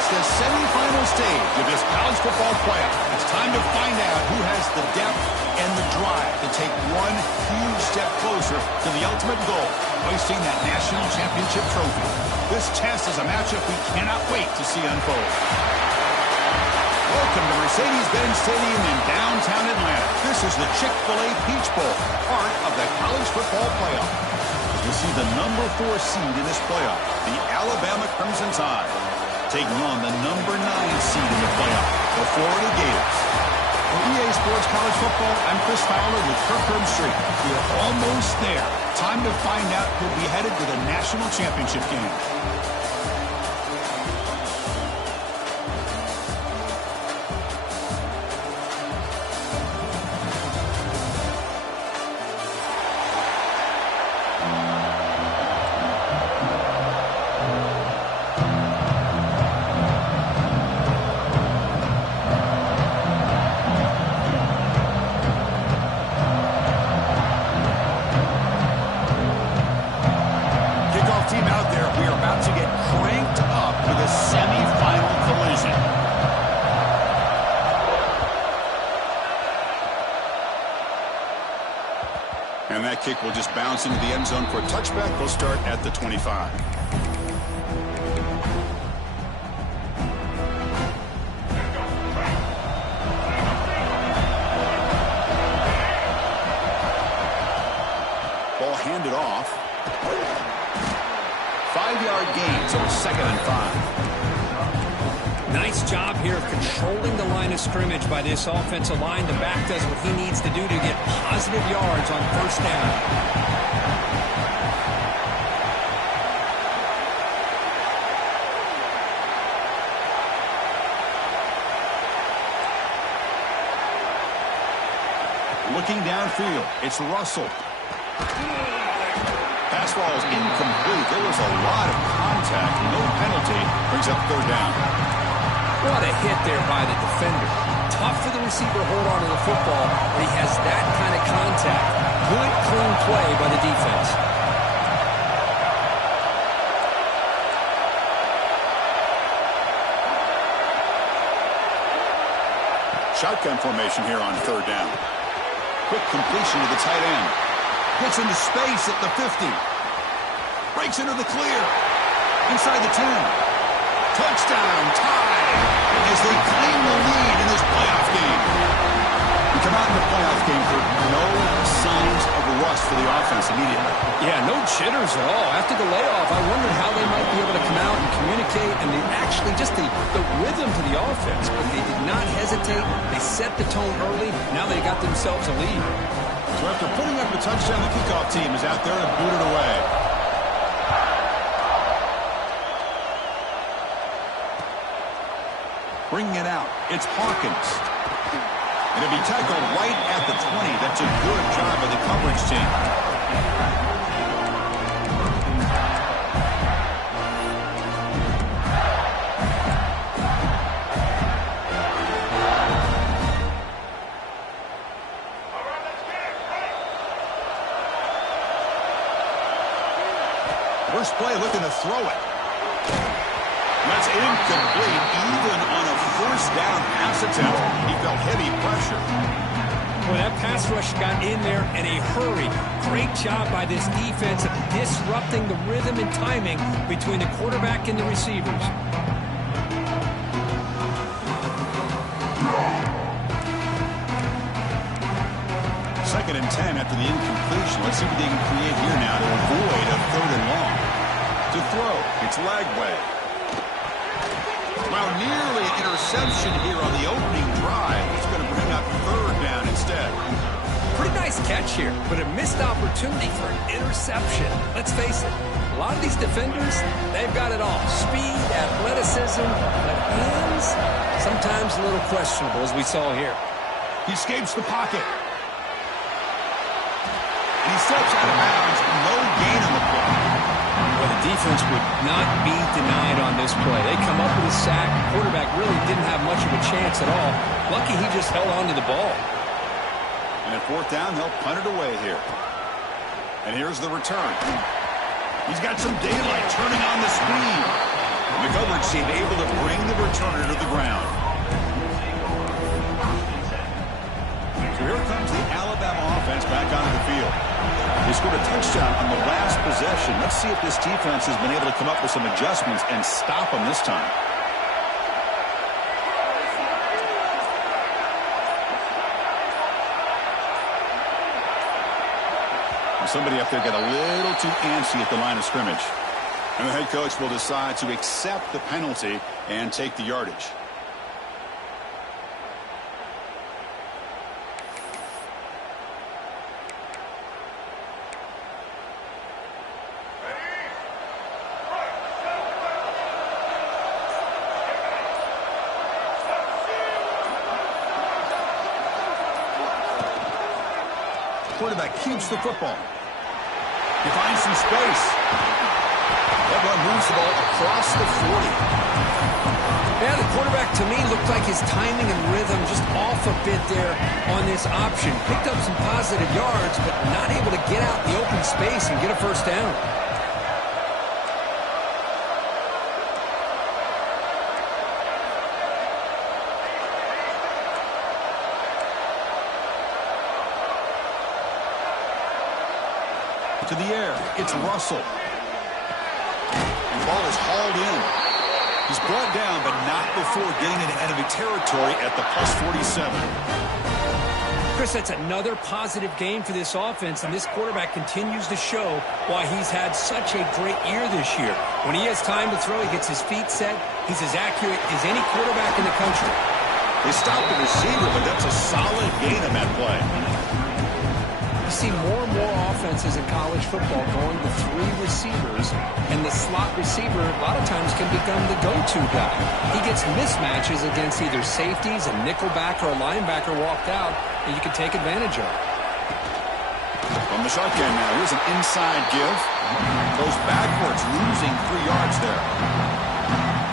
reached the semifinal stage of this college football playoff. It's time to find out who has the depth and the drive to take one huge step closer to the ultimate goal, hoisting that national championship trophy. This test is a matchup we cannot wait to see unfold. Welcome to Mercedes-Benz Stadium in downtown Atlanta. This is the Chick-fil-A Peach Bowl, part of the college football playoff. As we see the number 4 seed in this playoff, the Alabama Crimson Tide, taking on the number 9 seed in the playoff, the Florida Gators. For EA Sports College Football, I'm Chris Fowler with Kirk Herbstreit. We are almost there. Time to find out who'll be headed to the national championship game. And that kick will just bounce into the end zone for a touchback. We'll start at the 25. Ball handed off. 5-yard gain, so it's 2nd and 5. Nice job here of controlling the line of scrimmage by this offensive line. The back does what he needs to do to get positive yards on first down. Looking downfield, it's Russell. Pass ball is incomplete. There was a lot of contact. No penalty. Brings up 3rd down. What a hit there by the defender. Tough for the receiver to hold on to the football, but he has that kind of contact. Good, clean play by the defense. Shotgun formation here on 3rd down. Quick completion to the tight end. Gets into space at the 50. Breaks into the clear. Inside the 10. Touchdown, tie, as they claim the lead in this playoff game. We come out in the playoff game for no signs of rust for the offense immediately. Yeah, no jitters at all. After the layoff, I wondered how they might be able to come out and communicate, and actually just the rhythm to the offense. But they did not hesitate. They set the tone early. Now they got themselves a lead. So after putting up a touchdown, the kickoff team is out there to boot it away. Bringing it out, it's Hawkins. And it'll be tackled right at the 20. That's a good job by the coverage team. First play looking to throw it. That's incomplete, even on a 1st down pass attempt. He felt heavy pressure. Well, that pass rush got in there in a hurry. Great job by this defense of disrupting the rhythm and timing between the quarterback and the receivers. 2nd and 10 after the incompletion. Let's see what they can create here now to avoid a 3rd and long. To throw, it's Lagway. Well, nearly an interception here on the opening drive. It's going to bring up 3rd down instead. Pretty nice catch here, but a missed opportunity for an interception. Let's face it, a lot of these defenders, they've got it all. Speed, athleticism, but hands, sometimes a little questionable, as we saw here. He escapes the pocket. He steps out of bounds. No gain on the play. Well, the defense would not be denied on this play. They come up with a sack. The quarterback really didn't have much of a chance at all. Lucky he just held on to the ball. And at 4th down, they'll punt it away here. And here's the return. He's got some daylight turning on the speed. The coverage team able to bring the returner to the ground. So here comes the Alabama offense back onto the field. They scored a touchdown on the last possession. Let's see if this defense has been able to come up with some adjustments and stop them this time. Somebody up there got a little too antsy at the line of scrimmage. And the head coach will decide to accept the penalty and take the yardage. Quarterback keeps the football. He finds some space. That one moves the ball across the 40. Yeah, the quarterback to me looked like his timing and rhythm just off a bit there on this option. Picked up some positive yards, but not able to get out in the open space and get a first down. To the air, it's Russell. And the ball is hauled in. He's brought down, but not before getting into enemy territory at the +47. Chris, that's another positive game for this offense, and this quarterback continues to show why he's had such a great year this year. When he has time to throw, he gets his feet set. He's as accurate as any quarterback in the country. They stopped the receiver, but that's a solid gain on that play. You see more and more offenses in college football going to 3 receivers, and the slot receiver a lot of times can become the go-to guy. He gets mismatches against either safeties, a nickelback, or a linebacker walked out, and you can take advantage of it. From the shotgun now, here's an inside give. Goes backwards, losing 3 yards there.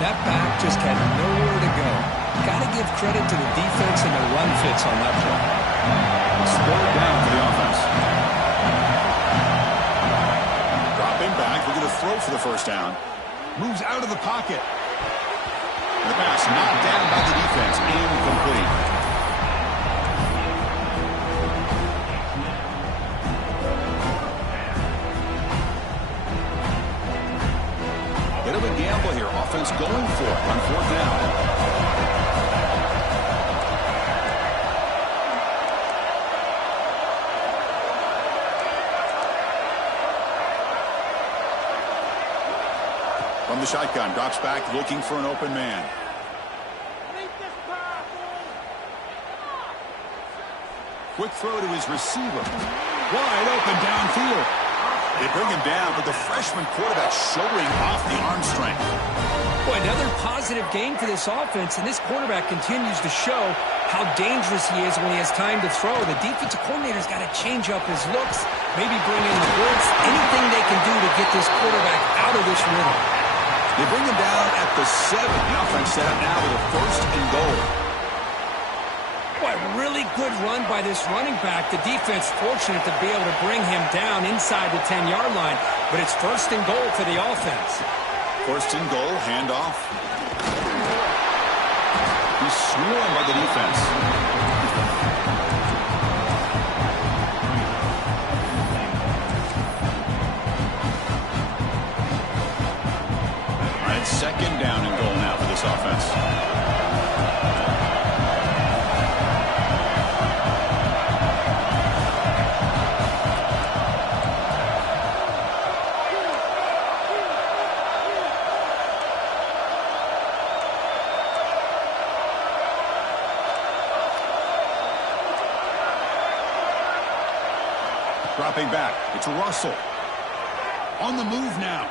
That back just had nowhere to go. Got to give credit to the defense and the run fits on that play. Third down for the offense. Dropping back, looking to throw for the first down. Moves out of the pocket. The pass knocked down by the defense. Incomplete. Bit of a gamble here. Offense going for it on 4th down. From the shotgun, drops back, looking for an open man. Quick throw to his receiver. Wide open downfield. They bring him down, but the freshman quarterback showing off the arm strength. Boy, another positive game for this offense, and this quarterback continues to show how dangerous he is when he has time to throw. The defensive coordinator's got to change up his looks, maybe bring in the blitz, anything they can do to get this quarterback out of this rhythm. They bring him down at the 7. The offense set up now with a 1st and goal. Boy, really good run by this running back. The defense fortunate to be able to bring him down inside the 10-yard line, but it's 1st and goal for the offense. 1st and goal, handoff. He's swarmed by the defense. All right, 2nd down and goal now for this offense. Dropping back, it's Russell. On the move now.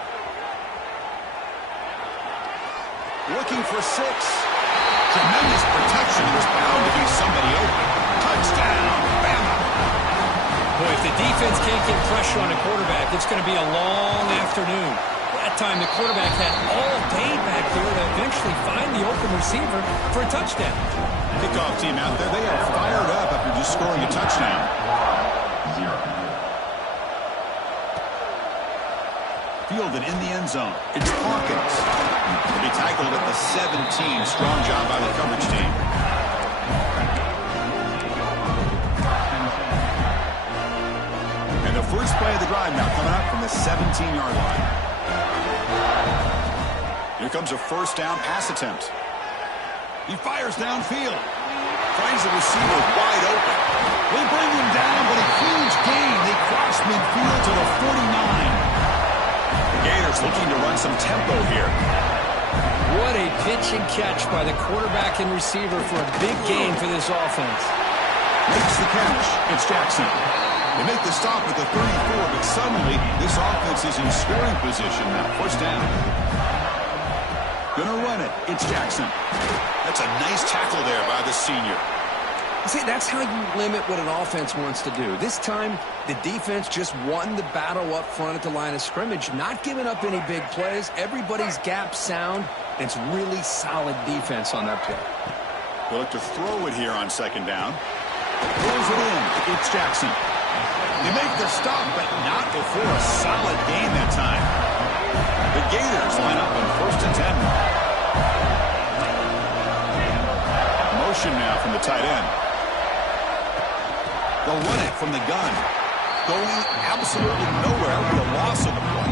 Looking for 6. Tremendous protection. There's bound to be somebody open. Touchdown, Bama. Boy, if the defense can't get pressure on a quarterback, it's going to be a long afternoon. That time, the quarterback had all day back there to eventually find the open receiver for a touchdown. Kickoff team out there, they are fired up after just scoring a touchdown. Fielded in the end zone. It's Hawkins. He'll be tackled at the 17. Strong job by the coverage team. And the first play of the drive now coming up from the 17-yard line. Here comes a first down pass attempt. He fires downfield. Finds the receiver wide open. They bring him down, but a huge gain. They cross midfield to the 49. The Gators looking to run some tempo here. What a pitch and catch by the quarterback and receiver for a big gain for this offense. Makes the catch. It's Jackson. They make the stop at the 34, but suddenly this offense is in scoring position now. First down. Gonna run it. It's Jackson. That's a nice tackle there by the senior. See, that's how you limit what an offense wants to do. This time, the defense just won the battle up front at the line of scrimmage, not giving up any big plays. Everybody's gap sound. It's really solid defense on that play. They'll look to throw it here on second down. Throws it in. It's Jackson. They make the stop, but not before a solid gain that time. The Gators line up on 1st and 10. Motion now from the tight end. They'll run it from the gun. Going absolutely nowhere with a loss of the play.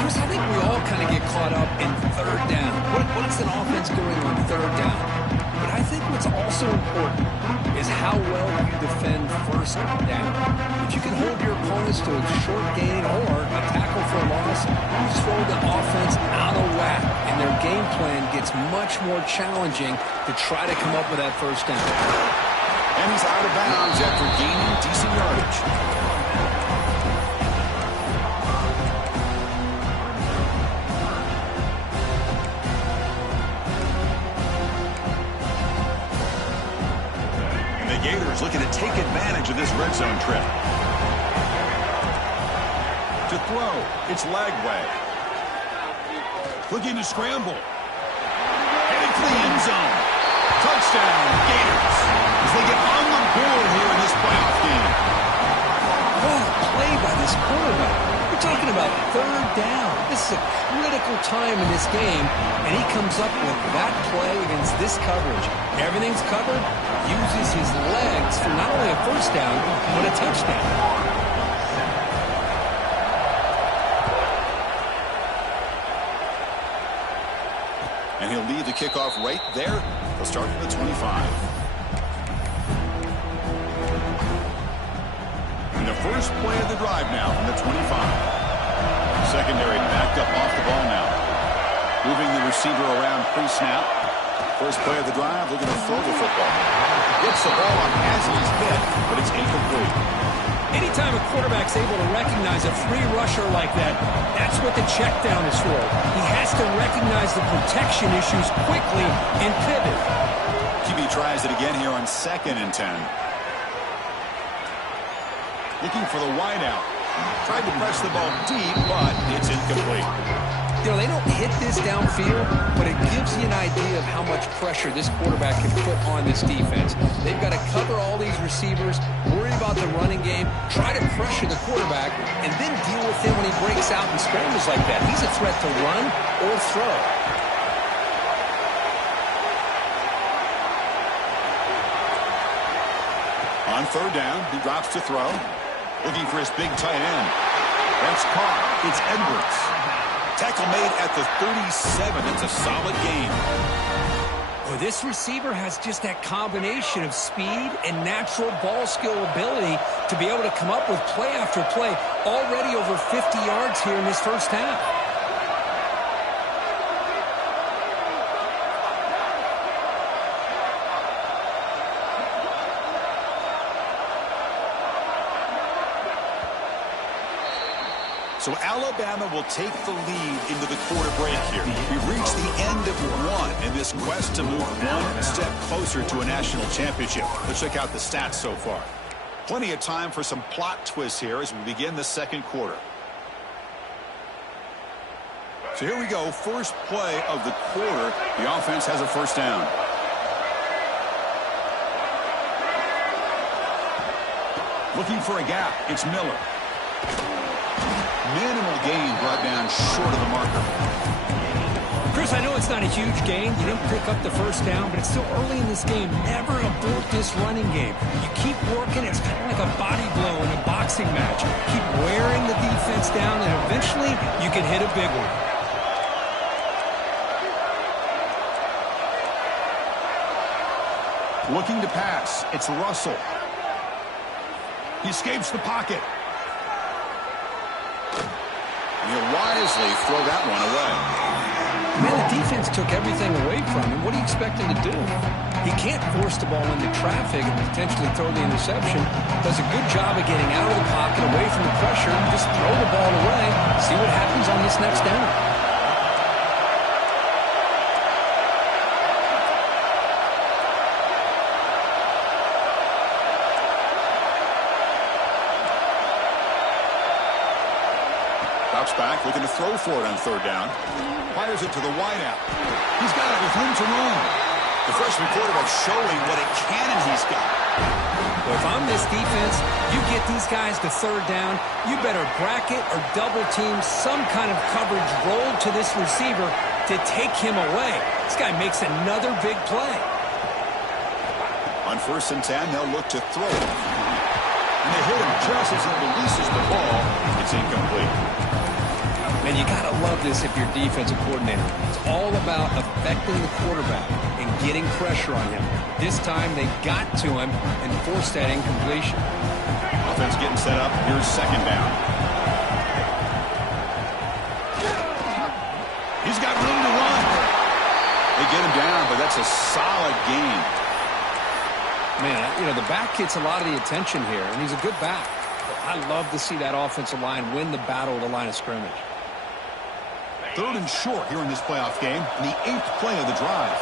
Chris, I think we all kind of get caught up in third down. What's an offense doing on third down? But I think what's also important is how well you defend first down. If you can hold your opponents to a short gain or a tackle for a loss, you throw the offense out of whack, and their game plan gets much more challenging to try to come up with that first down. And he's out of bounds after gaining decent yardage. And the Gators looking to take advantage of this red zone trip. To throw, it's Lagway. Looking to scramble. Heading for the end zone. Touchdown, Gators. As they get on the board here in this playoff game. What a play by this quarterback. We're talking about third down. This is a critical time in this game, and he comes up with that play against this coverage. Everything's covered, uses his legs for not only a first down, but a touchdown. And he'll lead the kickoff right there. He'll start from the 25. And the first play of the drive now from the 25. Secondary backed up off the ball now. Moving the receiver around pre-snap. First play of the drive, looking to throw the football. Gets the ball up as he's hit, but it's incomplete. Anytime a quarterback's able to recognize a free rusher like that, that's what the check down is for. He has to recognize the protection issues quickly and pivot. QB tries it again here on 2nd and 10. Looking for the wideout. Tried to press the ball deep, but it's incomplete. You know, they don't hit this downfield, but it gives you an idea of how much pressure this quarterback can put on this defense. They've got to cover all these receivers, worry about the running game, try to pressure the quarterback, and then deal with him when he breaks out and scrambles like that. He's a threat to run or throw. On third down, he drops to throw. Looking for his big tight end. That's caught. It's Edwards. Tackle made at the 37. It's a solid gain. Well, this receiver has just that combination of speed and natural ball skill ability to be able to come up with play after play. Already over 50 yards here in this first half. So Alabama will take the lead into the quarter break here. We've reached the end of one in this quest to move one step closer to a national championship. Let's check out the stats so far. Plenty of time for some plot twists here as we begin the second quarter. So here we go. First play of the quarter. The offense has a first down. Looking for a gap. It's Miller. Minimal gain brought down short of the marker. Chris, I know it's not a huge gain. You didn't pick up the first down, but it's still early in this game. Never abort this running game. You keep working. It's kind of like a body blow in a boxing match. Keep wearing the defense down, and eventually you can hit a big one. Looking to pass. It's Russell. He escapes the pocket. And he'll wisely throw that one away. Man, the defense took everything away from him. What do you expect him to do? He can't force the ball into traffic and potentially throw the interception. Does a good job of getting out of the pocket, away from the pressure, and just throw the ball away. See what happens on this next down. Drops back, looking to throw for it on third down. Fires it to the wideout. He's got it with room to run. The freshman quarterback showing what a cannon he's got. Well, if I'm this defense, you get these guys to third down, you better bracket or double team some kind of coverage roll to this receiver to take him away. This guy makes another big play. On 1st and 10, they'll look to throw it. And they hit him just as he releases the ball. It's incomplete. And you got to love this if you're defensive coordinator. It's all about affecting the quarterback and getting pressure on him. This time they got to him and forced that incompletion. Offense getting set up. Here's second down. He's got room to run. They get him down, but that's a solid gain. Man, you know, the back gets a lot of the attention here, and he's a good back. I love to see that offensive line win the battle at the line of scrimmage. 3rd and short here in this playoff game, and the 8th play of the drive.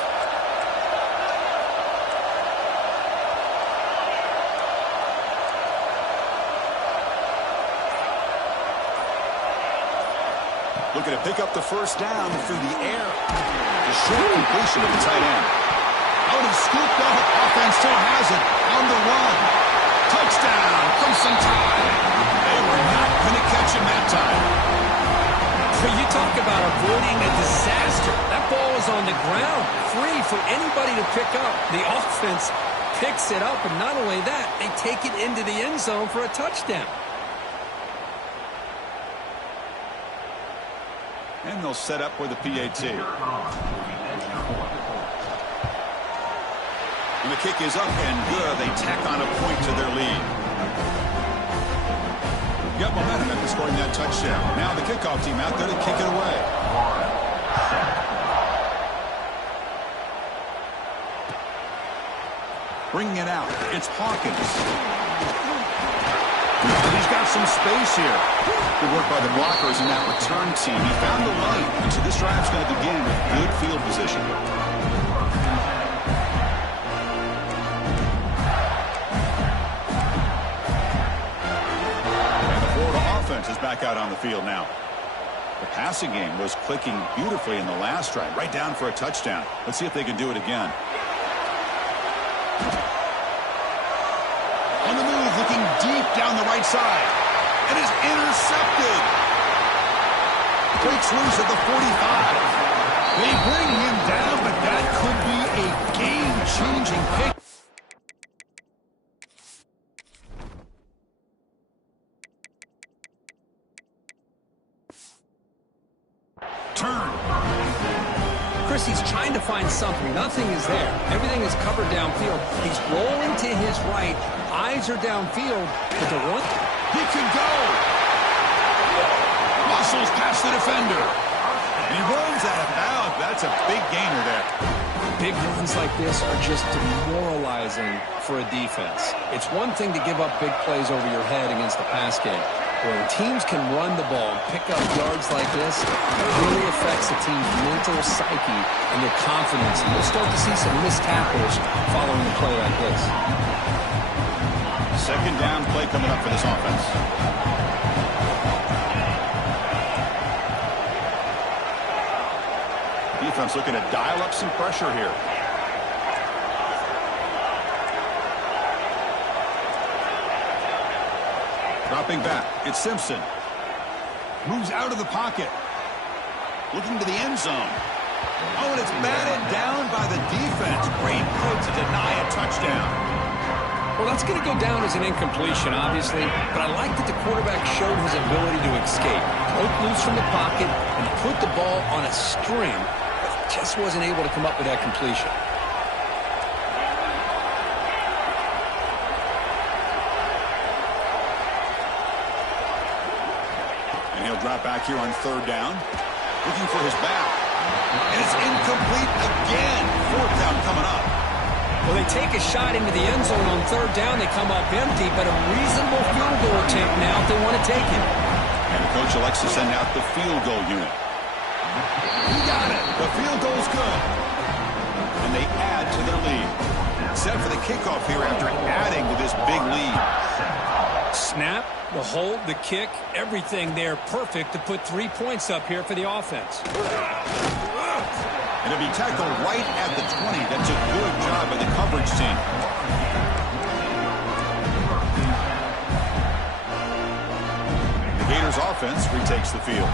Looking to pick up the first down through the air. The short completion of the tight end. Out and scooped up. Offense still has it on the run. Touchdown from Ncaa. They were not going to catch him that time. You talk about avoiding a disaster. That ball is on the ground, free for anybody to pick up. The offense picks it up, and not only that, they take it into the end zone for a touchdown. And they'll set up for the PAT. And the kick is up and good. They tack on a point to their lead. Got momentum after scoring that touchdown. Now the kickoff team out there to kick it away. Bringing it out. It's Hawkins. And he's got some space here. Good work by the blockers in that return team. He found the lane. And so this drive's going to begin with good field position. Is back out on the field now. The passing game was clicking beautifully in the last drive, right down for a touchdown. Let's see if they can do it again. On the move, looking deep down the right side. And is intercepted. Breaks loose at the 45. They bring him down, but that could be a game-changing pick. He's trying to find something. Nothing is there. Everything is covered downfield. He's rolling to his right. Eyes are downfield. But the one... He can go. Muscles past the defender. And he runs out of bounds. That's a big gainer there. Big runs like this are just demoralizing for a defense. It's one thing to give up big plays over your head against the pass game. When teams can run the ball and pick up yards like this, it really affects the team's mental psyche and their confidence. And we'll start to see some missed tackles following a play like this. Second down play coming up for this offense. Defense looking to dial up some pressure here. Dropping back, it's Simpson. Moves out of the pocket. Looking to the end zone. Oh, and it's batted down by the defense. Great play to deny a touchdown. Well, that's going to go down as an incompletion, obviously, but I like that the quarterback showed his ability to escape. Broke loose from the pocket and put the ball on a string, but just wasn't able to come up with that completion. And he'll drop back here on third down. Looking for his back. And it's incomplete again. Fourth down coming up. Well, they take a shot into the end zone on third down. They come up empty, but a reasonable field goal attempt now if they want to take it. And the coach elects to send out the field goal unit. He got it. The field goal's good. And they add to their lead. Set for the kickoff here after adding to this big lead. Snap, the hold, the kick, everything there perfect to put 3 points up here for the offense. And it'll be tackled right at the 20. That's a good job by the coverage team. The Gators offense retakes the field.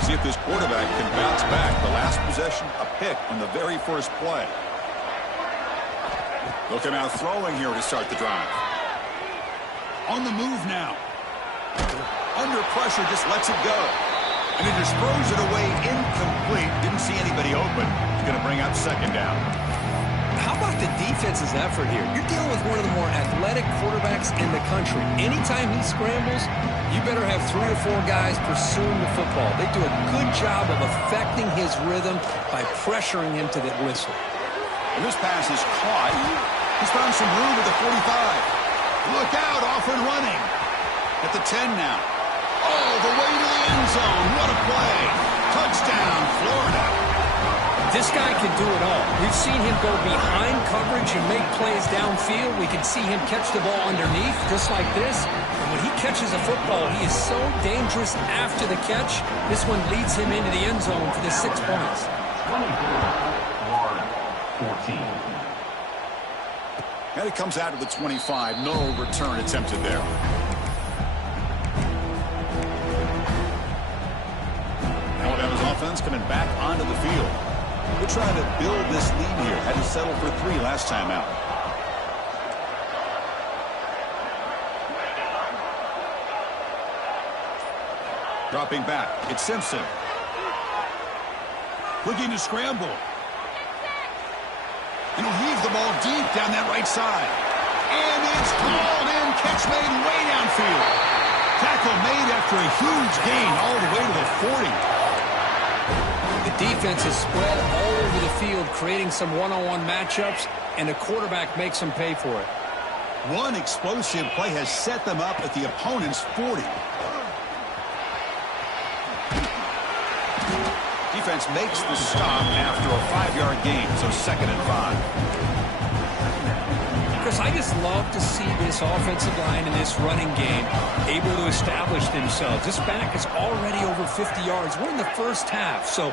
See if this quarterback can bounce back. The last possession, a pick on the very first play. Look at him out throwing here to start the drive. On the move now. Under pressure, just lets it go. And he just throws it away incomplete. Didn't see anybody open. He's going to bring up second down. How about the defense's effort here? You're dealing with one of the more athletic quarterbacks in the country. Anytime he scrambles, you better have 3 or 4 guys pursuing the football. They do a good job of affecting his rhythm by pressuring him to the whistle. And this pass is caught. He's found some room at the 45. Look out, off and running. At the 10 now. Oh, the way to the end zone. What a play. Touchdown, Florida. This guy can do it all. We've seen him go behind coverage and make plays downfield. We can see him catch the ball underneath, just like this. And when he catches a football, he is so dangerous after the catch. This one leads him into the end zone for the 6 points. 14. And it comes out of the 25. No return attempted there. Alabama's offense coming back onto the field. They're trying to build this lead here. Had to settle for 3 last time out. Dropping back. It's Simpson. Looking to scramble. And he'll heave the ball deep down that right side. And it's called in. Catch made way downfield. Tackle made after a huge gain all the way to the 40. The defense is spread all over the field, creating some one-on-one matchups, and the quarterback makes them pay for it. One explosive play has set them up at the opponent's 40. Defense makes the stop after a 5-yard gain, so 2nd and 5. Chris, I just love to see this offensive line and this running game able to establish themselves. This back is already over 50 yards. We're in the first half, so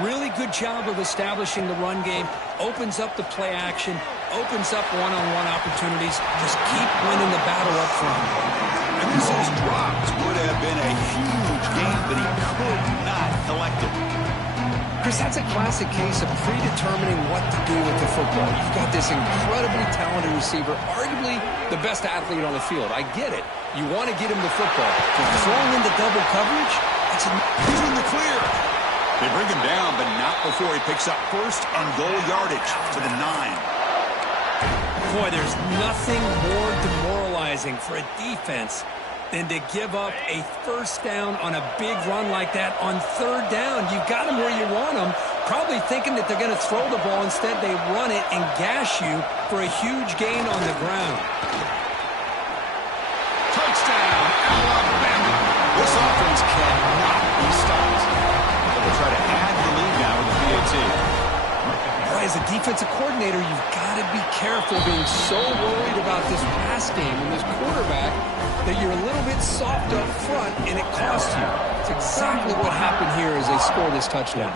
really good job of establishing the run game. Opens up the play action, opens up one-on-one opportunities. Just keep winning the battle up front. And this is dropped. Would have been a huge gain, but he could not collect it. Chris, that's a classic case of predetermining what to do with the football. You've got this incredibly talented receiver, arguably the best athlete on the field. I get it. You want to get him the football. But throwing into double coverage, he's in the clear. They bring him down, but not before he picks up first and goal yardage to the 9. Boy, there's nothing more demoralizing for a defense than to give up a first down on a big run like that on third down. You've got them where you want them, probably thinking that they're going to throw the ball. Instead, they run it and gash you for a huge gain on the ground. Touchdown, Alabama. This offense cannot be stopped. They'll try to add the lead now with the PAT. Boy, as a defensive coordinator, you've got to be careful being so worried about this pass game and this quarterback that you're a little bit soft up front, and it costs you. It's exactly what happened here as they score this touchdown.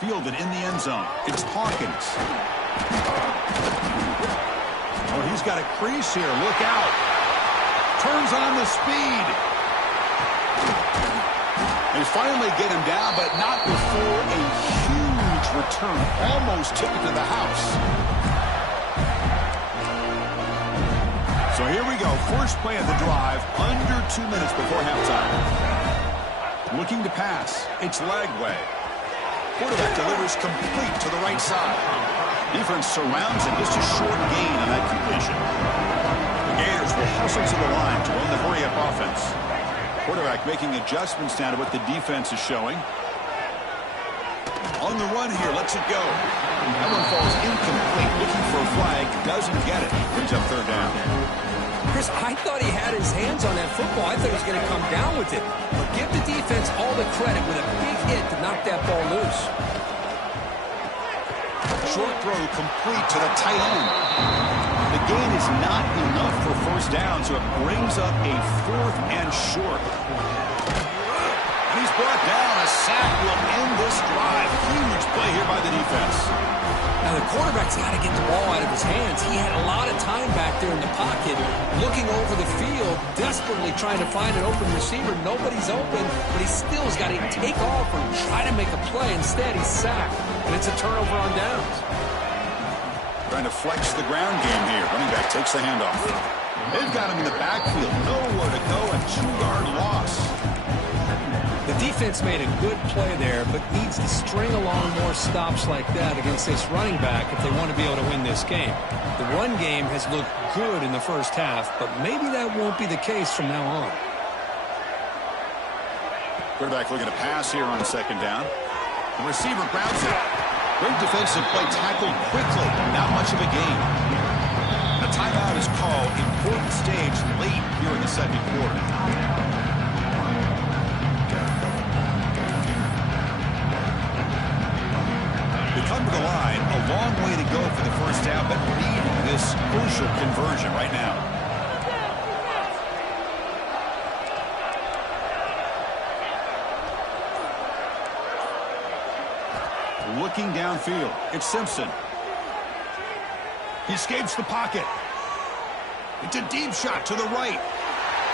Fielded in the end zone. It's Hawkins. Oh, he's got a crease here. Look out. Turns on the speed. They finally get him down, but not before a huge return. Almost took it to the house. So here we go. First play of the drive, under 2 minutes before halftime. Looking to pass. It's leg way. Quarterback delivers complete to the right side. Defense surrounds him. Just a short gain on that completion. The Gators will hustle to the line to run the hurry-up offense. Quarterback making adjustments now to what the defense is showing. On the run here, lets it go. That one falls incomplete. Looking for a flag, doesn't get it. Brings up third down. Chris, I thought he had his hands on that football. I thought he was going to come down with it. But give the defense all the credit with a big hit to knock that ball loose. Short throw complete to the tight end. The gain is not enough for first down, so it brings up a 4th and short. And he's brought down. A sack will end this drive. Huge play here by the defense. Now, the quarterback's got to get the ball out of his hands. He had a lot of time back there in the pocket, looking over the field, desperately trying to find an open receiver. Nobody's open, but he still has got to take off and try to make a play. Instead, he's sacked, and it's a turnover on downs. Trying to flex the ground game here. Running back takes the handoff. They've got him in the backfield. Nowhere to go. A 2-yard loss. The defense made a good play there, but needs to string along more stops like that against this running back if they want to be able to win this game. The run game has looked good in the first half, but maybe that won't be the case from now on. Quarterback looking to pass here on second down. The receiver grabs it. Great defensive play, tackled quickly. Not much of a gain. A timeout is called. Important stage late here in the second quarter. They come to the line. A long way to go for the first down, but need this crucial conversion right now. Looking downfield, it's Simpson. He escapes the pocket. It's a deep shot to the right.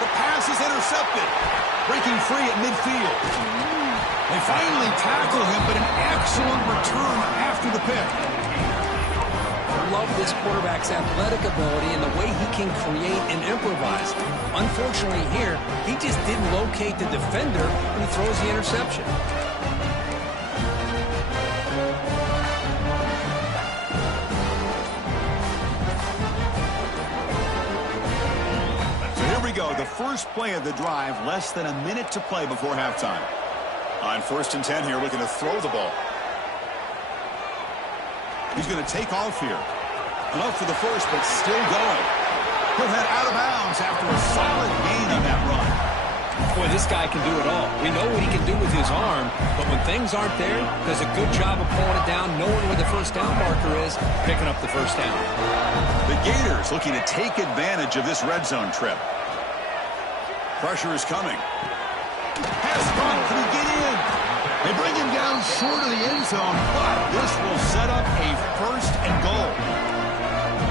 The pass is intercepted. Breaking free at midfield. They finally tackle him, but an excellent return after the pick. I love this quarterback's athletic ability and the way he can create and improvise. Unfortunately here, he just didn't locate the defender when he throws the interception. The first play of the drive, less than a minute to play before halftime. On 1st and 10 here, looking to throw the ball. He's going to take off here. Enough for the first, but still going. He'll head out of bounds after a solid gain on that run. Boy, this guy can do it all. We know what he can do with his arm, but when things aren't there, does a good job of pulling it down, knowing where the first down marker is, picking up the first down. The Gators looking to take advantage of this red zone trip. Pressure is coming. Pass run, can he get in? They bring him down short of the end zone, but this will set up a 1st and goal.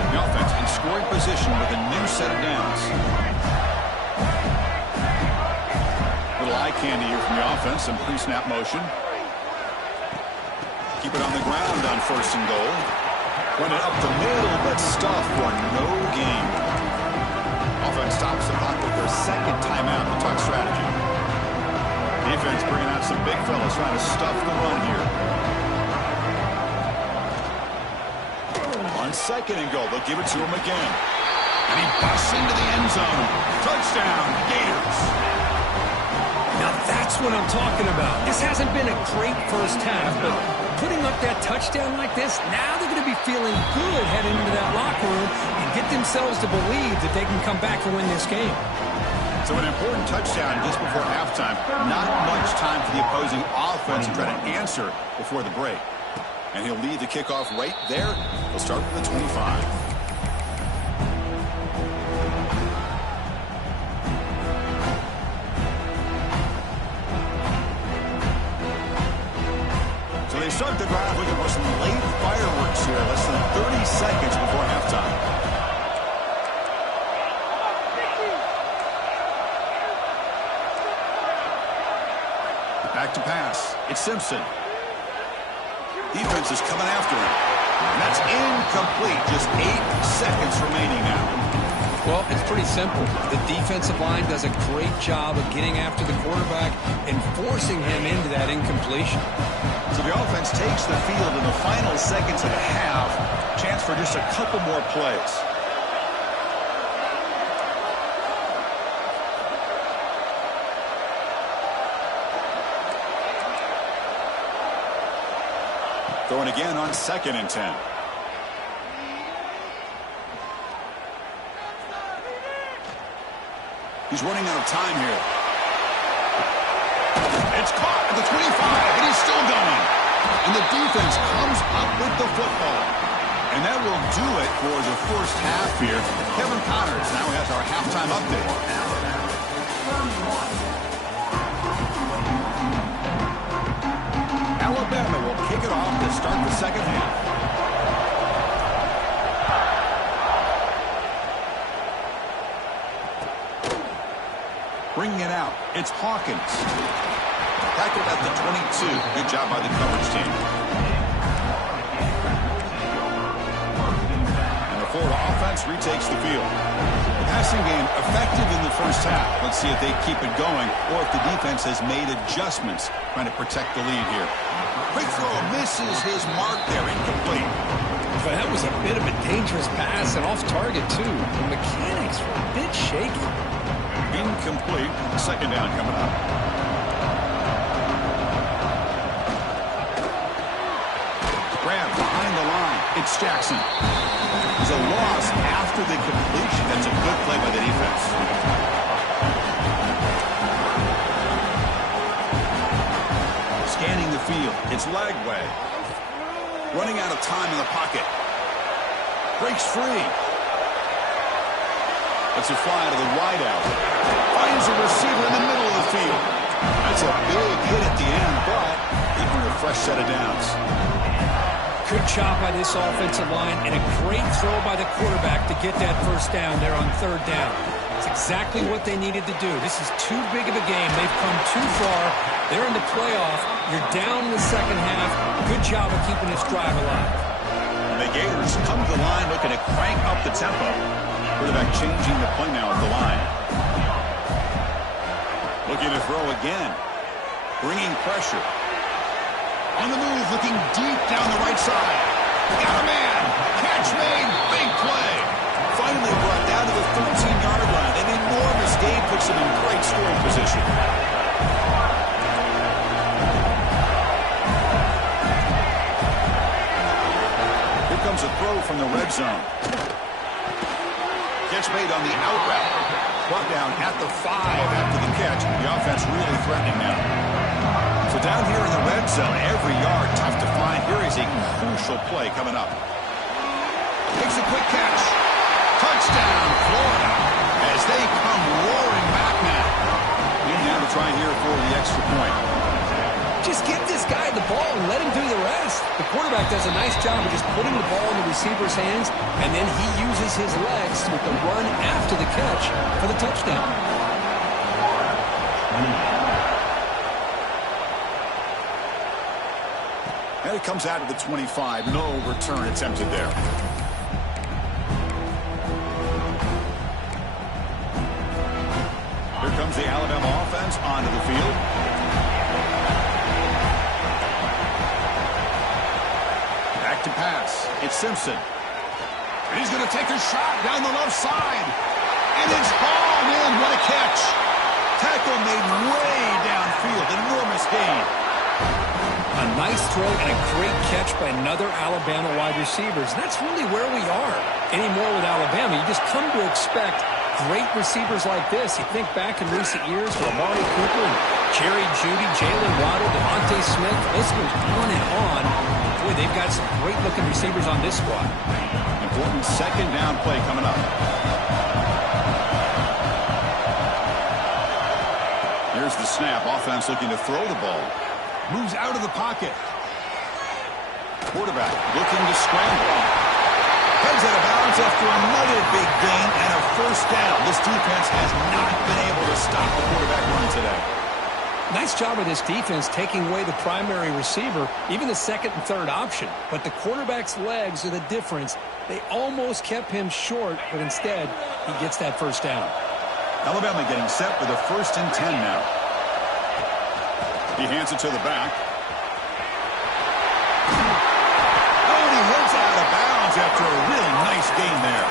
The offense in scoring position with a new set of downs. Little eye candy here from the offense, some pre-snap motion. Keep it on the ground on 1st and goal. Run it up the middle, but stuff for no gain. Offense stops the clock with their 2nd timeout to talk strategy. Defense bringing out some big fellas trying to stuff the run here. On 2nd and goal, they'll give it to him again. And he busts into the end zone. Touchdown, Gators. Now that's what I'm talking about. This hasn't been a great first half, but putting up that touchdown like this, now they're going to be feeling good heading into that locker room and get themselves to believe that they can come back and win this game. So an important touchdown just before halftime. Not much time for the opposing offense to try to answer before the break. And he'll lead the kickoff right there. He'll start with the 25. They start the drive looking for some late fireworks here, less than 30 seconds before halftime. Back to pass. It's Simpson. Defense is coming after him. And that's incomplete. Just 8 seconds remaining now. Well, it's pretty simple. The defensive line does a great job of getting after the quarterback and forcing him into that incompletion. So the offense takes the field in the final seconds of the half. Chance for just a couple more plays. Throwing again on 2nd and 10. He's running out of time here. It's caught at the 25, and he's still going. And the defense comes up with the football. And that will do it for the first half here. Kevin Connors now has our halftime update. Alabama will kick it off to start the second half. Bringing it out, it's Hawkins. Tackled at the 22. Good job by the coverage team. And the Florida offense retakes the field. The passing game effective in the first half. Let's see if they keep it going or if the defense has made adjustments trying to protect the lead here. Quick throw misses his mark there, incomplete. But that was a bit of a dangerous pass and off target too. The mechanics were a bit shaky. Incomplete. Second down coming up. Grab behind the line. It's Jackson. It's a loss after the completion. That's a good play by the defense. Scanning the field. It's Lagway. Running out of time in the pocket. Breaks free. Lets it fly to the wideout. Finds a receiver in the middle of the field. That's a big hit at the end, but they earn a fresh set of downs. Good job by this offensive line and a great throw by the quarterback to get that first down there on 3rd down. It's exactly what they needed to do. This is too big of a game. They've come too far. They're in the playoff. You're down in the second half. Good job of keeping this drive alive. And the Gators come to the line looking to crank up the tempo. Quarterback changing the play now at the line. Looking to throw again. Bringing pressure. On the move, looking deep down the right side. Got a man. Catch made. Big play. Finally brought down to the 13-yard line. An enormous gain puts him in great scoring position. Here comes a throw from the red zone. Catch made on the out route. Brought down at the 5 after the catch. The offense really threatening now. So down here in the red zone, every yard tough to find. Here is a crucial play coming up. Makes a quick catch. Touchdown, Florida, as they come roaring back now. And now to try here for the extra point. Just give this guy the ball and let him do the rest. The quarterback does a nice job of just putting the ball in the receiver's hands, and then he uses his legs with the run after the catch for the touchdown. And it comes out of the 25. No return attempted there. Here comes the Alabama offense onto the field. Back to pass. It's Simpson. And he's going to take a shot down the left side. And it's hauled in. What a catch. Tackle made way downfield. Enormous gain. A nice throw and a great catch by another Alabama wide receivers. That's really where we are anymore with Alabama. You just come to expect great receivers like this. You think back in recent years to Amari Cooper and Jerry Jeudy, Jalen Waddle, Devontae Smith. The list goes on and on. Boy, they've got some great-looking receivers on this squad. Important second down play coming up. Here's the snap. Offense looking to throw the ball. Moves out of the pocket. Quarterback looking to scramble. Heads out of bounds after another big gain and a first down. This defense has not been able to stop the quarterback run today. Nice job of this defense taking away the primary receiver, even the second and third option. But the quarterback's legs are the difference. They almost kept him short, but instead, he gets that first down. Alabama getting set for the 1st and 10 now. He hands it to the back. Oh, and he hits out of bounds after a really nice gain there.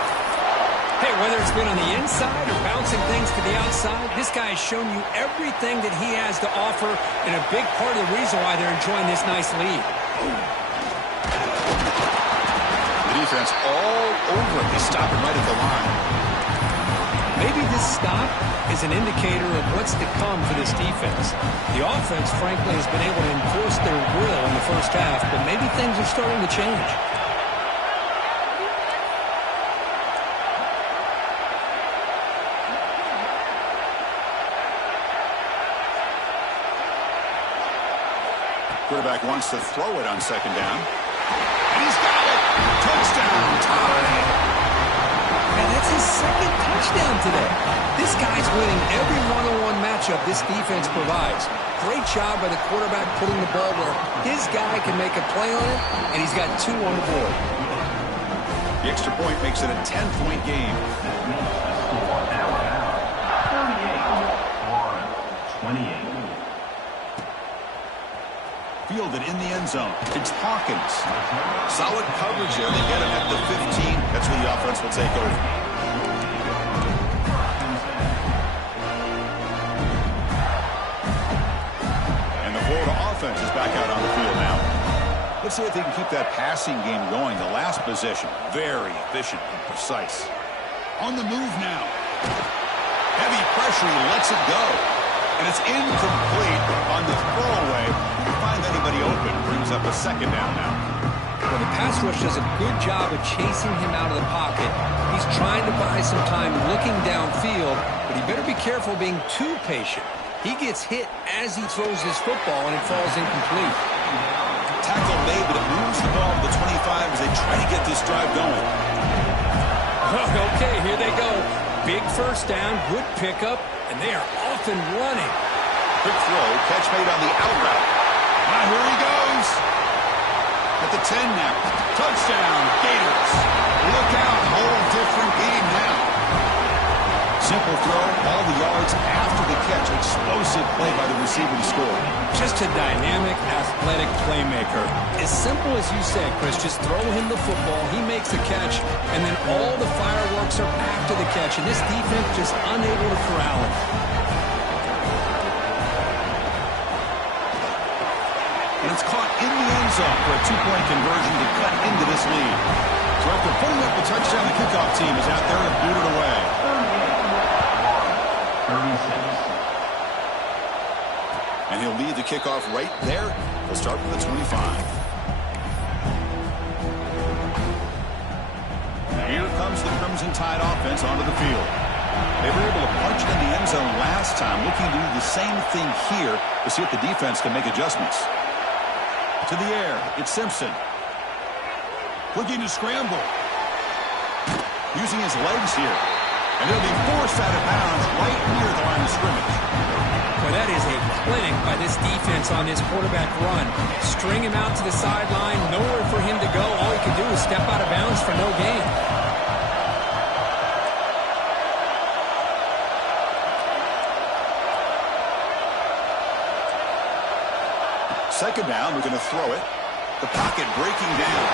Hey, whether it's been on the inside or bouncing things to the outside, this guy has shown you everything that he has to offer, and a big part of the reason why they're enjoying this nice lead. The defense all over it. They stop him right at the line. Maybe this stop is an indicator of what's to come for this defense. The offense, frankly, has been able to enforce their will in the first half, but maybe things are starting to change. Quarterback wants to throw it on 2nd down. And he's got it! Touchdown! Tie! And that's his 2nd touchdown today. This guy's winning every one-on-one matchup this defense provides. Great job by the quarterback putting the ball where his guy can make a play on it, and he's got 2 on the board. The extra point makes it a 10-point game. 38-28. Fielded in the end zone. It's Hawkins. Solid coverage there. They get him at the 15. That's where the offense will take over. And the Florida offense is back out on the field now. Let's see if they can keep that passing game going. The last possession, very efficient and precise. On the move now. Heavy pressure, he lets it go. And it's incomplete on the throwaway. Find anybody open. Brings up a 2nd down now. Well, the pass rush does a good job of chasing him out of the pocket. He's trying to buy some time looking downfield, but he better be careful being too patient. He gets hit as he throws his football, and it falls incomplete. Tackle made, but it moves the ball to the 25 as they try to get this drive going. Okay, here they go. Big first down, good pickup, and they are off and running. Quick throw, catch made on the out route. Now here he goes. At the 10 now. Touchdown, Gators. Look out, whole different game now. Simple throw, all the yards after the catch. Explosive play by the receiver to score. Just a dynamic, athletic playmaker. As simple as you said, Chris, just throw him the football, he makes the catch, and then all the fireworks are after the catch. And this defense just unable to corral him. And it's caught in the end zone for a 2-point conversion to cut into this lead. So after putting up the touchdown, the kickoff team is out there and booted away. 36. And he'll lead the kickoff right there. He'll start from the 25. Here comes the Crimson Tide offense onto the field. They were able to punch it in the end zone last time, looking to do the same thing here to see if the defense can make adjustments. To the air, it's Simpson. Looking to scramble. Using his legs here. And he'll be forced out of bounds right near the line of scrimmage. Well, that is a clinic by this defense on this quarterback run. String him out to the sideline, nowhere for him to go. All he can do is step out of bounds for no gain. Second down, we're going to throw it. The pocket breaking down.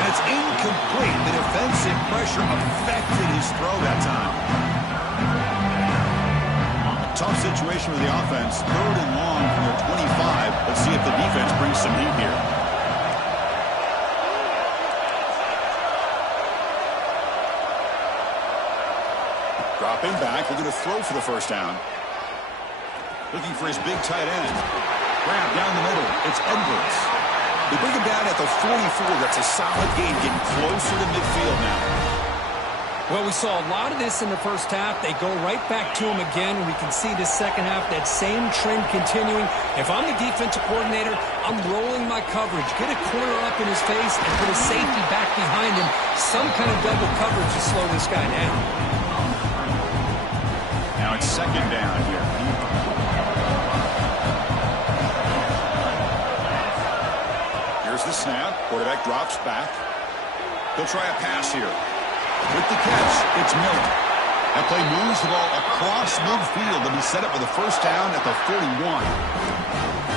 And it's incomplete. The defensive pressure affected his throw that time. Tough situation with the offense. 3rd and long from their 25. Let's see if the defense brings some heat here. Dropping back, looking to throw for the first down. Looking for his big tight end. Grab down the middle. It's Edwards. They bring him down at the 44. That's a solid gain, getting closer to midfield now. Well, we saw a lot of this in the first half. They go right back to him again, and we can see the second half, that same trend continuing. If I'm the defensive coordinator, I'm rolling my coverage. Get a corner up in his face and put a safety back behind him. Some kind of double coverage to slow this guy down. Now it's second down here. quarterback drops back. He'll try a pass here. With the catch, it's Miller. That play moves the ball across midfield to be set up with a first down at the 41.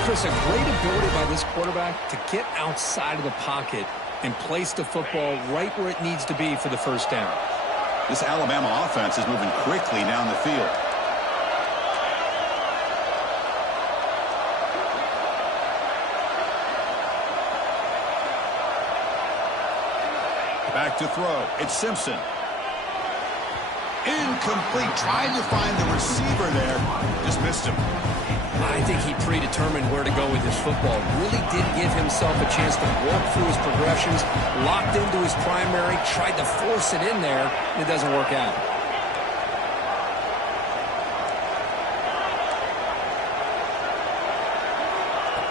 Chris, a great ability by this quarterback to get outside of the pocket and place the football right where it needs to be for the first down. This Alabama offense is moving quickly down the field. Back to throw. It's Simpson. Incomplete. Trying to find the receiver there. Just missed him. I think he predetermined where to go with his football. Really did give himself a chance to walk through his progressions, locked into his primary, tried to force it in there, and it doesn't work out.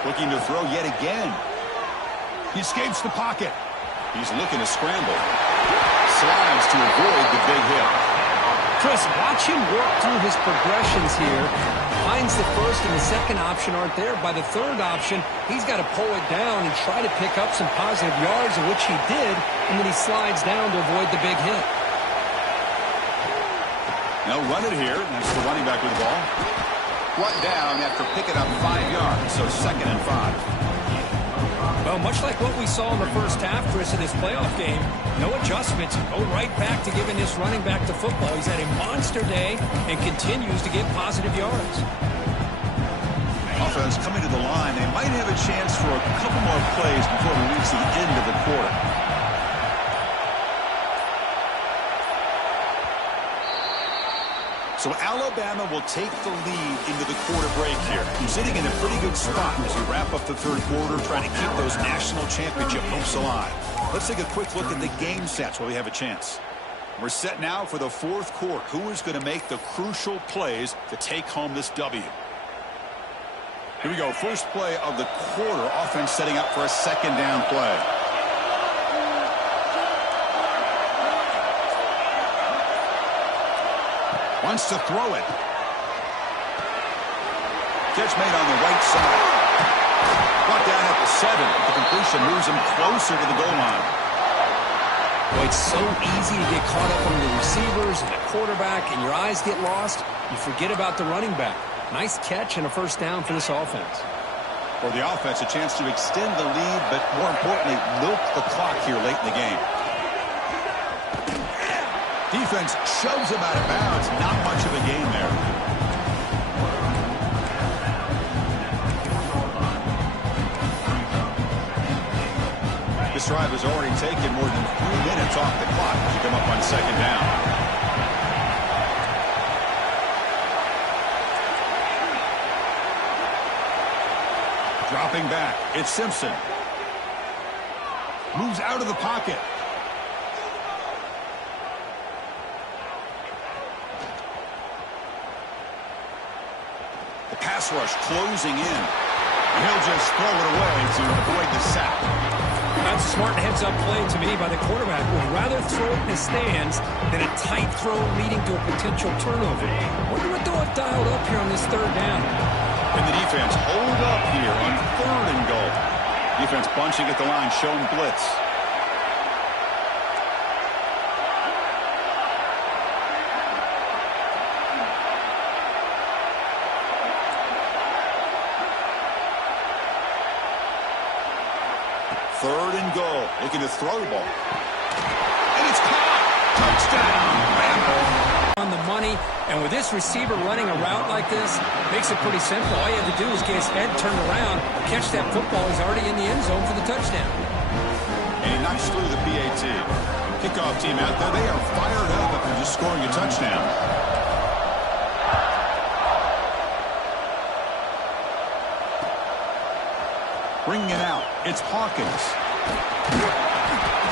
Looking to throw yet again. He escapes the pocket. He's looking to scramble. Slides to avoid the big hit. Chris, watch him work through his progressions here. Finds the first and the second option aren't there. By the third option, he's got to pull it down and try to pick up some positive yards, of which he did, and then he slides down to avoid the big hit. Now run it here. That's the running back with the ball. Brought down after picking up 5 yards, so 2nd and 5. Well, much like what we saw in the first half, Chris, in this playoff game, no adjustments. Go right back to giving this running back the football. He's had a monster day and continues to get positive yards. Offense coming to the line. They might have a chance for a couple more plays before we reach the end of the quarter. So Alabama will take the lead into the quarter break here. He's sitting in a pretty good spot as we wrap up the third quarter, trying to keep those national championship hopes alive. Let's take a quick look at the game sets while we have a chance. We're set now for the fourth quarter. Who is going to make the crucial plays to take home this W? Here we go. First play of the quarter. Offense setting up for a second down play. Wants to throw it. Catch made on the right side. Brought down at the 7. The completion moves him closer to the goal line. Boy, it's so easy to get caught up on the receivers and the quarterback, and your eyes get lost. You forget about the running back. Nice catch and a first down for this offense. For the offense, a chance to extend the lead, but more importantly, milk the clock here late in the game. Defense shoves him out of bounds. Not much of a gain there. This drive has already taken more than 3 minutes off the clock as you come up on second down. Dropping back. It's Simpson. Moves out of the pocket. Pass rush closing in. He'll just throw it away to avoid the sack. That's a smart heads-up play to me by the quarterback. Would rather throw it in the stands than a tight throw leading to a potential turnover. Wonder what they'll have dialed up here on this third down. And the defense hold up here on 3rd and goal. Defense bunching at the line, showing blitz. Third and goal. Looking to throw the ball. And it's caught. Touchdown. On the money, and with this receiver running a route like this, makes it pretty simple. All you have to do is get his head turned around, catch that football. He's already in the end zone for the touchdown. And he knocks through the PAT. Kickoff team out there. They are fired up after just scoring a touchdown. Bringing it out, it's Hawkins.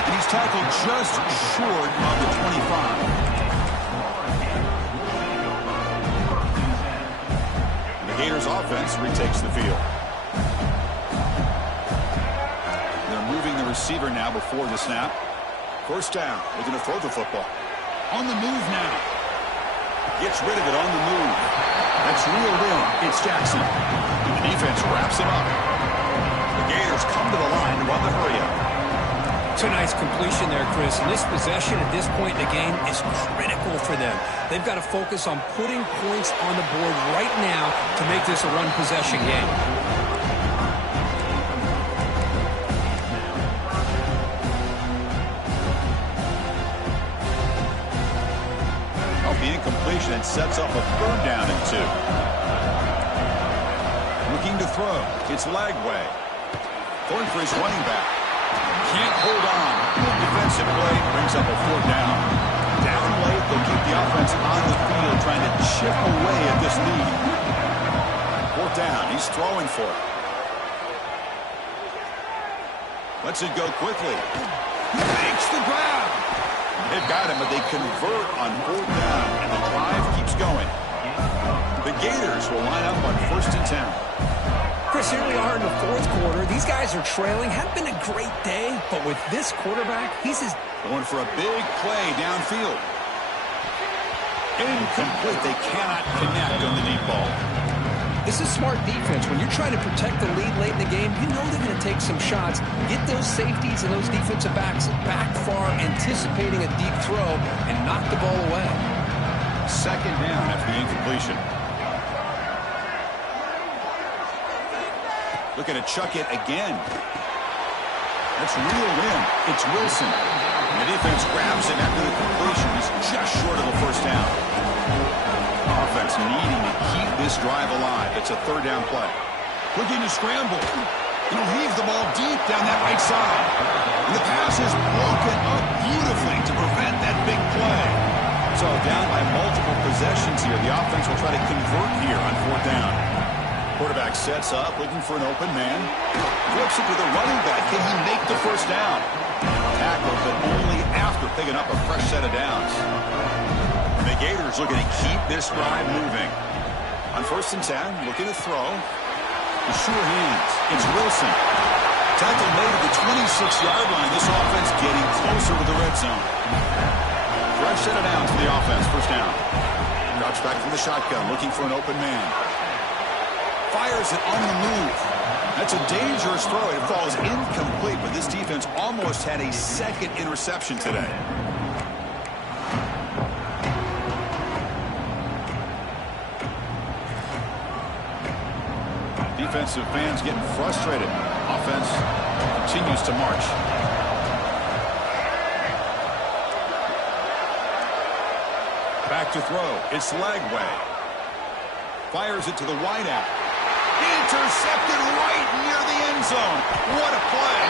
And he's tackled just short of the 25. The Gators offense retakes the field. They're moving the receiver now before the snap. First down, looking to throw the football. On the move now. Gets rid of it on the move. That's reeled in. It's Jackson. The defense wraps him up. The Gators come to the line to run the hurry-up. It's a nice completion there, Chris. And this possession at this point in the game is critical for them. They've got to focus on putting points on the board right now to make this a run possession game. The incompletion, it sets up a 3rd down and 2. Looking to throw. It's Lagway. Going for his running back. Can't hold on. Good defensive play. Brings up a 4th down. Down late, they'll keep the offense on the field trying to chip away at this lead. 4th down. He's throwing for it. Lets it go quickly. Makes the grab. They've got him, but they convert on 4th down, and the drive keeps going. The Gators will line up on 1st and 10. Chris, here we are in the 4th quarter. These guys are trailing. Hadn't been a great day, but with this quarterback, he's just going for a big play downfield. Incomplete. They cannot connect on the deep ball. This is smart defense. When you're trying to protect the lead late in the game, you know they're going to take some shots, get those safeties and those defensive backs back far, anticipating a deep throw, and knock the ball away. 2nd down after the incompletion. Looking to chuck it again. That's reeled in. It's Wilson. And the defense grabs him after the completion. He's just short of the 1st down. Offense needing to keep this drive alive. It's a 3rd down play. Looking to scramble. He'll heave the ball deep down that right side. And the pass is broken up beautifully to prevent that big play. So down by multiple possessions here. The offense will try to convert here on 4th down. Quarterback sets up, looking for an open man. Flips it to the running back. Can he make the 1st down? Tackle, but only after picking up a fresh set of downs. The Gators looking to keep this drive moving. On 1st and 10, looking to throw. The sure hands. It's Wilson. Tackle made at the 26-yard line. This offense getting closer to the red zone. Fresh set of downs for the offense. 1st down. Drops back from the shotgun, looking for an open man. Fires it on the move. That's a dangerous throw. It falls incomplete, but this defense almost had a 2nd interception today. Defensive fans getting frustrated. Offense continues to march. Back to throw. It's Lagway. Fires it to the wideout. Intercepted right near the end zone. What a play.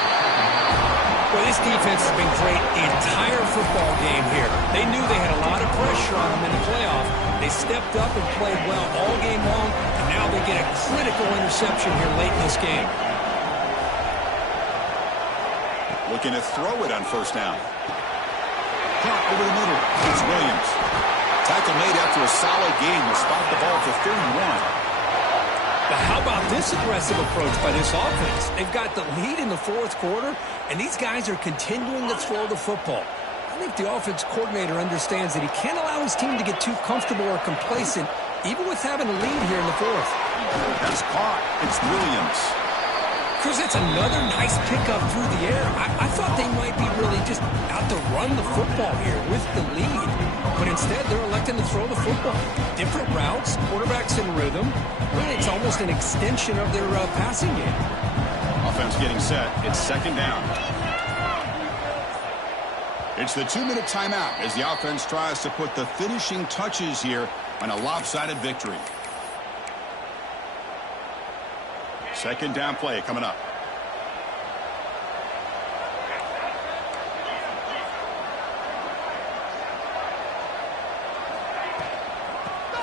Well, this defense has been great the entire football game here. They knew they had a lot of pressure on them in the playoff. They stepped up and played well all game long, and now they get a critical interception here late in this game. Looking to throw it on 1st down. Caught over the middle. It's Williams. Tackle made after a solid game. Will spot the ball for 31. But how about this aggressive approach by this offense? They've got the lead in the 4th quarter, and these guys are continuing to throw the football. I think the offense coordinator understands that he can't allow his team to get too comfortable or complacent, even with having a lead here in the 4th. That's caught. It's Williams. Chris, that's another nice pickup through the air. I thought they might be really just out to run the football here with the lead. But instead, they're electing to throw the football. Different routes, quarterbacks in rhythm. Really, it's almost an extension of their passing game. Offense getting set. It's 2nd down. It's the 2-minute timeout as the offense tries to put the finishing touches here on a lopsided victory. 2nd down play coming up.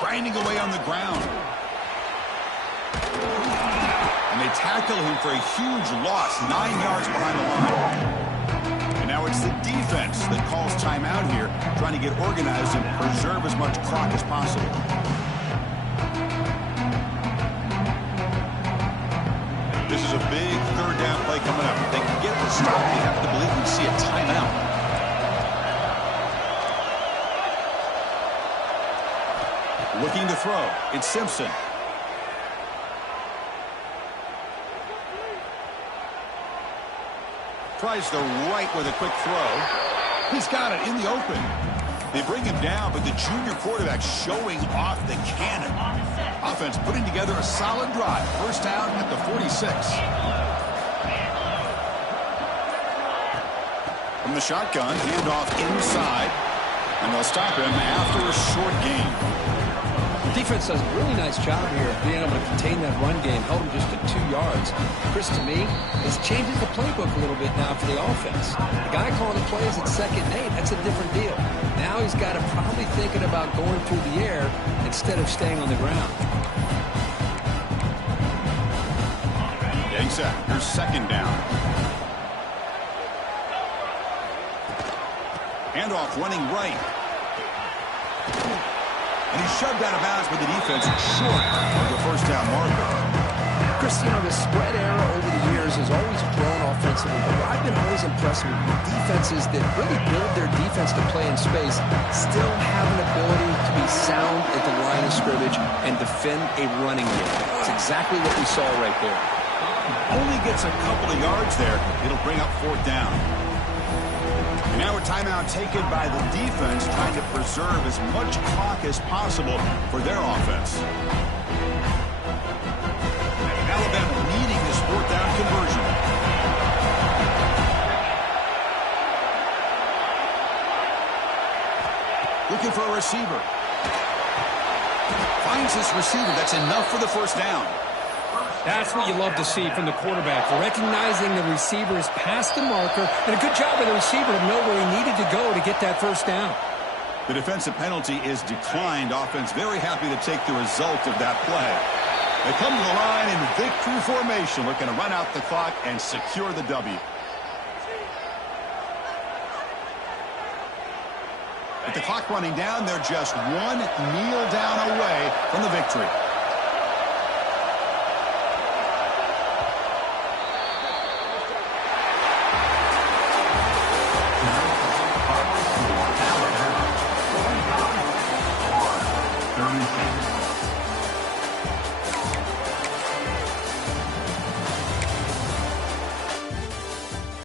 Grinding away on the ground. And they tackle him for a huge loss, 9 yards behind the line. And now it's the defense that calls timeout here, trying to get organized and preserve as much clock as possible. This is a big 3rd down play coming up. If they can get the start, they have to believe we see a timeout. Looking to throw. It's Simpson. Tries the right with a quick throw. He's got it in the open. They bring him down, but the junior quarterback showing off the cannon. Offense putting together a solid drive. First down at the 46. From the shotgun, handoff inside. And they'll stop him after a short gain. Defense does a really nice job here of being able to contain that run game, held him just to 2 yards. Chris, to me, this changes the playbook a little bit now for the offense. The guy calling the plays at 2nd and 8, that's a different deal. Now he's got to probably thinking about going through the air instead of staying on the ground. Ncaa, here's 2nd down. Handoff running right. And he's shoved out of bounds with the defense short of the first down marker. Chris, you know, the spread era over the years has always grown offensively, but I've been always impressed with defenses that really build their defense to play in space, still have an ability to be sound at the line of scrimmage and defend a running game. That's exactly what we saw right there. Only gets a couple of yards there. It'll bring up 4th down. And now a timeout taken by the defense, trying to preserve as much clock as possible for their offense. Alabama needing this 4th down conversion. Looking for a receiver. Finds this receiver. That's enough for the first down. That's what you love to see from the quarterback, recognizing the receiver is past the marker, and a good job by the receiver to know where he needed to go to get that first down. The defensive penalty is declined. Offense very happy to take the result of that play. They come to the line in victory formation, looking to run out the clock and secure the W. With the clock running down, they're just one kneel down away from the victory.